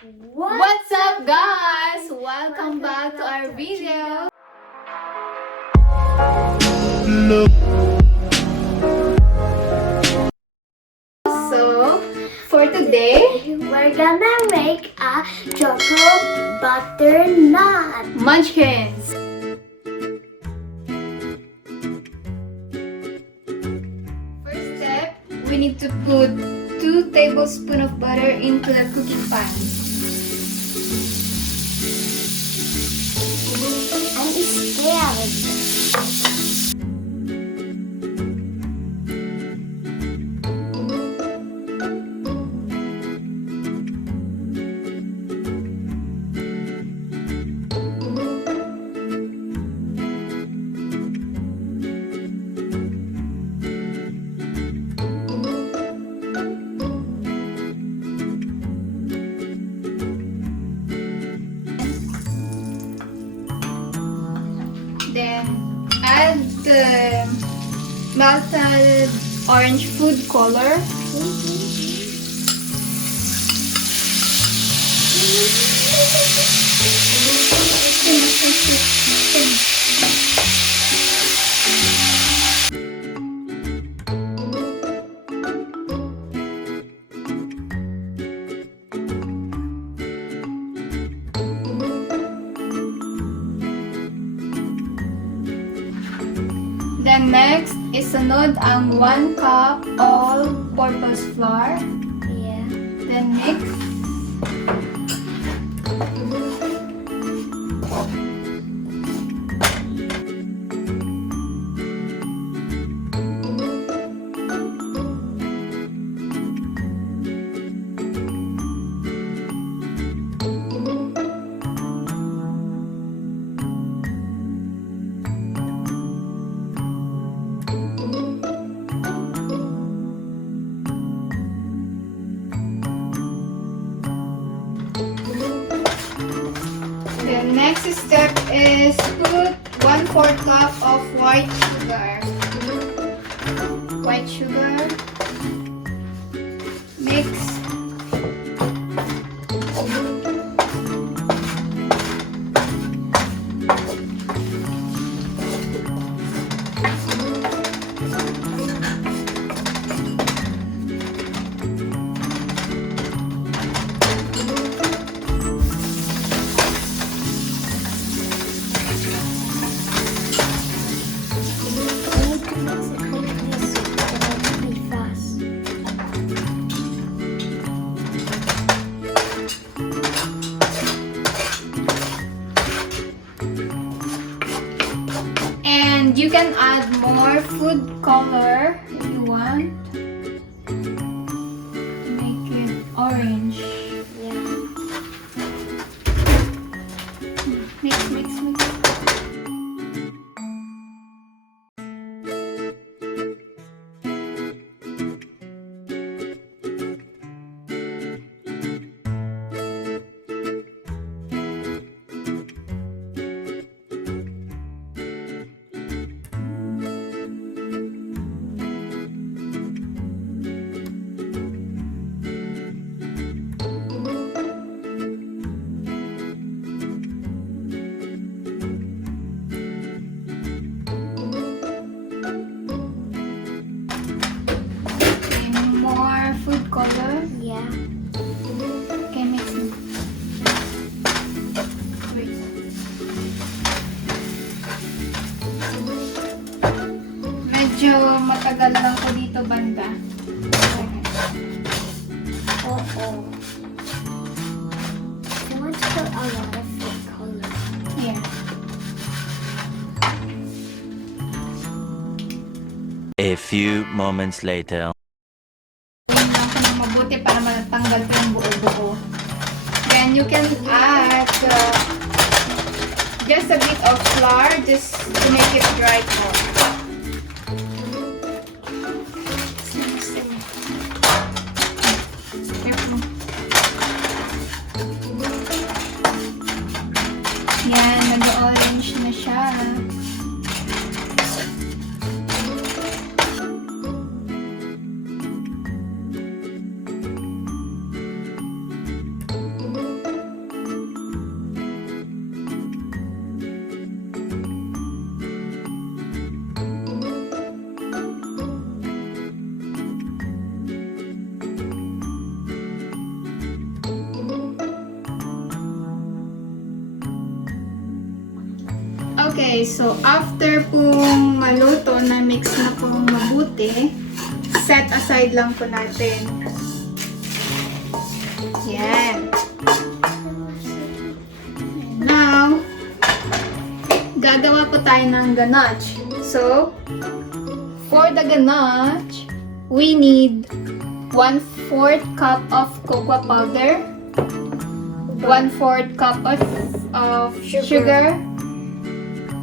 What's up, guys? Welcome back to our video. So, for today, we're gonna make a choco butternut. Munchkins. First step, we need to put 2 tablespoons of butter into the cooking pan. I'm scared. Then add the melted orange food color. Then next, isunod ang 1 cup all-purpose flour. Yeah. Then mix. The next step is put 1/4 cup of white sugar. White sugar. Mix. And you can add more food color if you want to make it orange. Yeah. Mix, mix, mix. Food color. Yeah. Okay, mix it. Wait. Medyo matagal lang ko dito banda. Uh-oh. So let's put a lot of food color. Yeah. A few moments later. Tingnan ko na mabuti para matanggal ko yung buo-buo. Then you can add just a bit of flour just to make it dry more. Yan, nag-orange na siya. Okay, so after pong maluto na mix na pong mabuti, set aside lang po natin. Yan. And now, gagawa po tayo ng ganache. So, for the ganache, we need 1/4 cup of cocoa powder, 1/4 cup of sugar,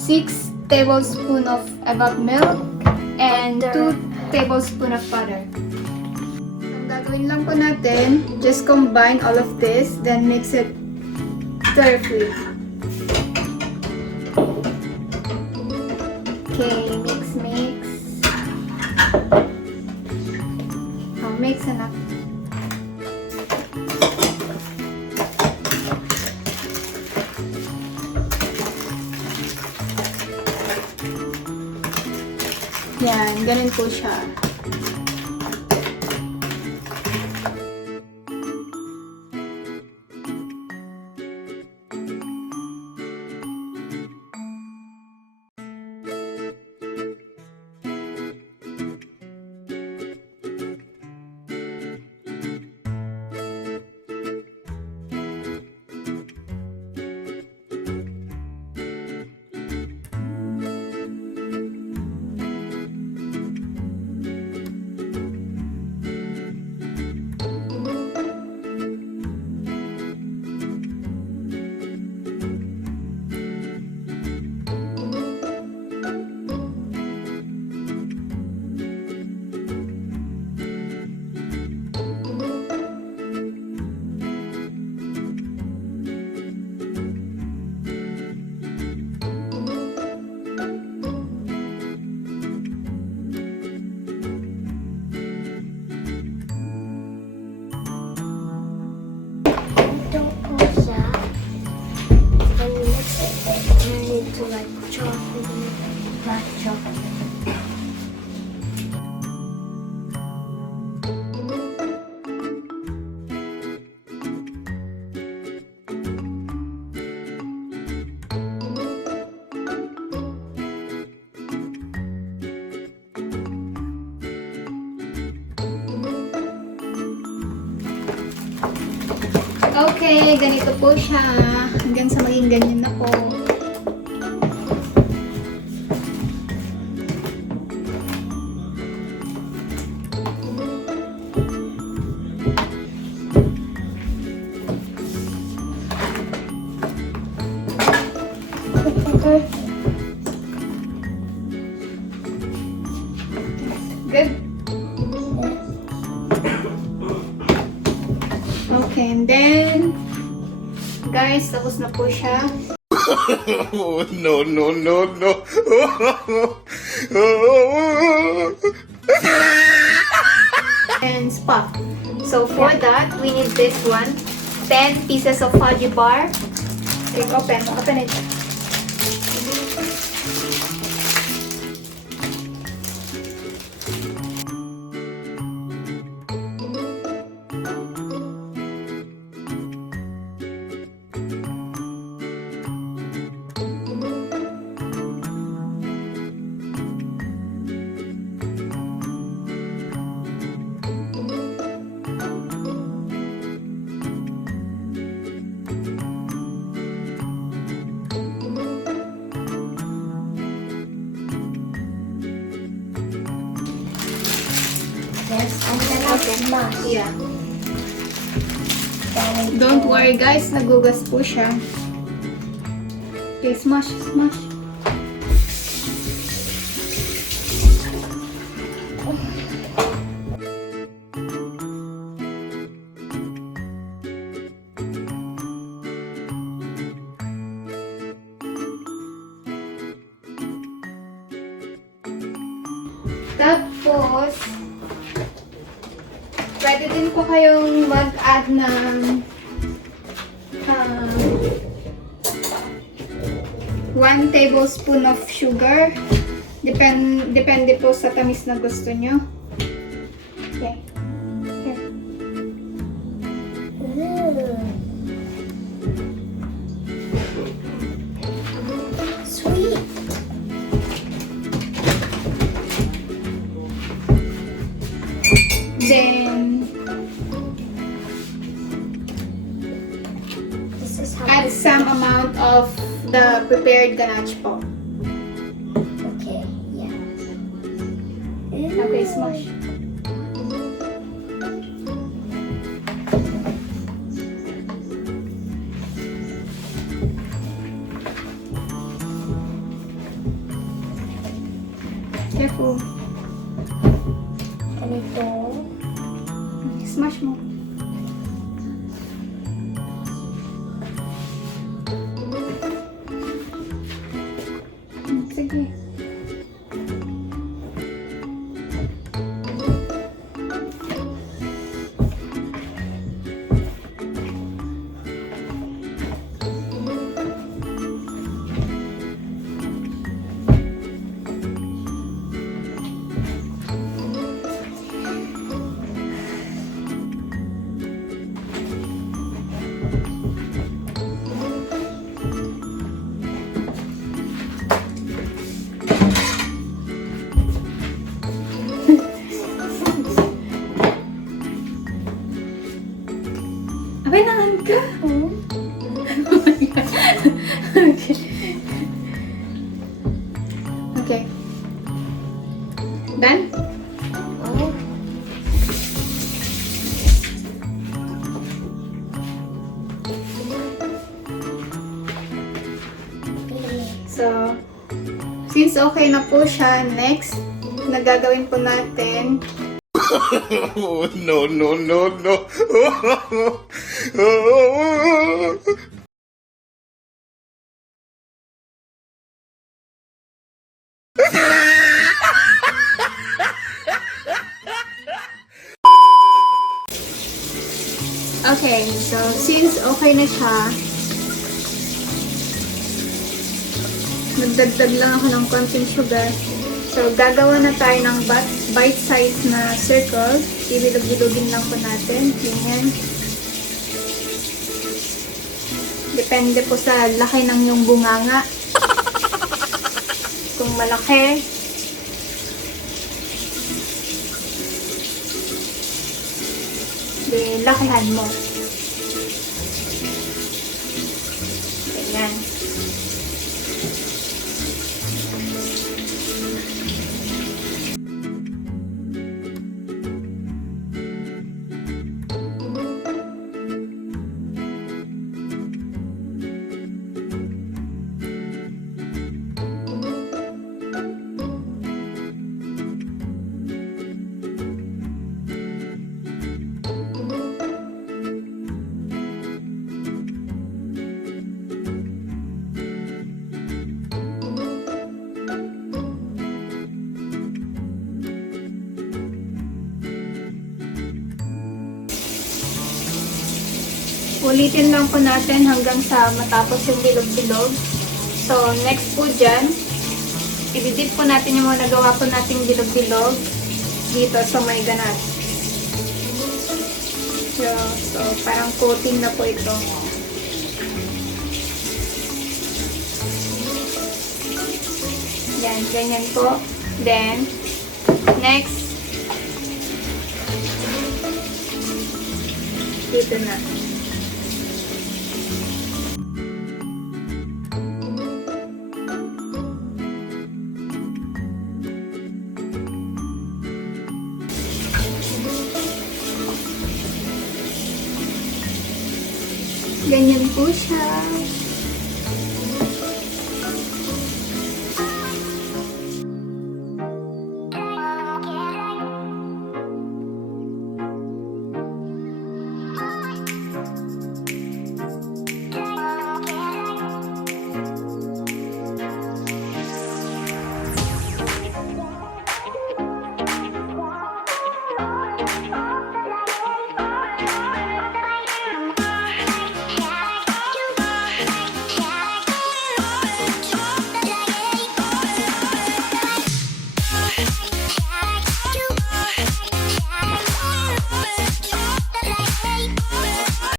6 tablespoons of about milk, and 2 tablespoons of butter. So, ang gagawin lang po natin, just combine all of this, then mix it thoroughly. Okay, mix. Oh, mix enough. Yan, ganun po siya. Don't push that. When you mix it, turn it into like chocolate, black chocolate. Okay, ganito po siya. Hanggang sa maging ganyan na po. Good. Okay, and then, guys, tapos na po siya. Oh, no, no, no, no. And spa. So for that, we need this one. 10 pieces of fudgy bar. Okay, open it. Yes, and then I'll smash. Yeah. Then Don't worry guys, nagugas po siya. Okay, smash. Tapos, pwede din po kayong mag-add ng 1 tablespoon of sugar. Depende po sa tamis na gusto nyo. Okay. Here. sweet. is how Add some amount of the prepared ganache po. Okay, yeah. Okay, smash. Careful. Ganito. Smash mo. Sige. Abay, nahan ka. Okay. Okay. Done? Oh. So, since okay na po siya, next, nagagawin po natin, No, no, no, no. okay, so since okay na siya, nagdagdag lang ako ng konting sugar. So, gagawa na tayo ng bite size na circle. Ibilog-bilogin lang po natin. Ganyan. Depende po sa laki ng yung bunganga. Kung malaki, di lakihan mo. Ganyan. Ulitin lang po natin hanggang sa matapos yung bilog-bilog. So, next po dyan, i-dip po natin yung mga nagawa po nating bilog-bilog dito sa may ganache. So, parang coating na po ito. Yan, ganyan po. Then, next, dito na. Ganyan po siya.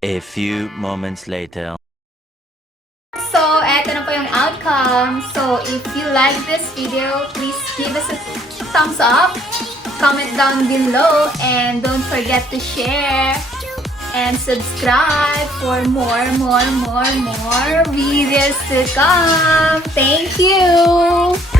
A few moments later. So, eto na po yung outcome. So, if you like this video, please give us a thumbs up, comment down below, and don't forget to share. and subscribe for more videos to come. Thank you!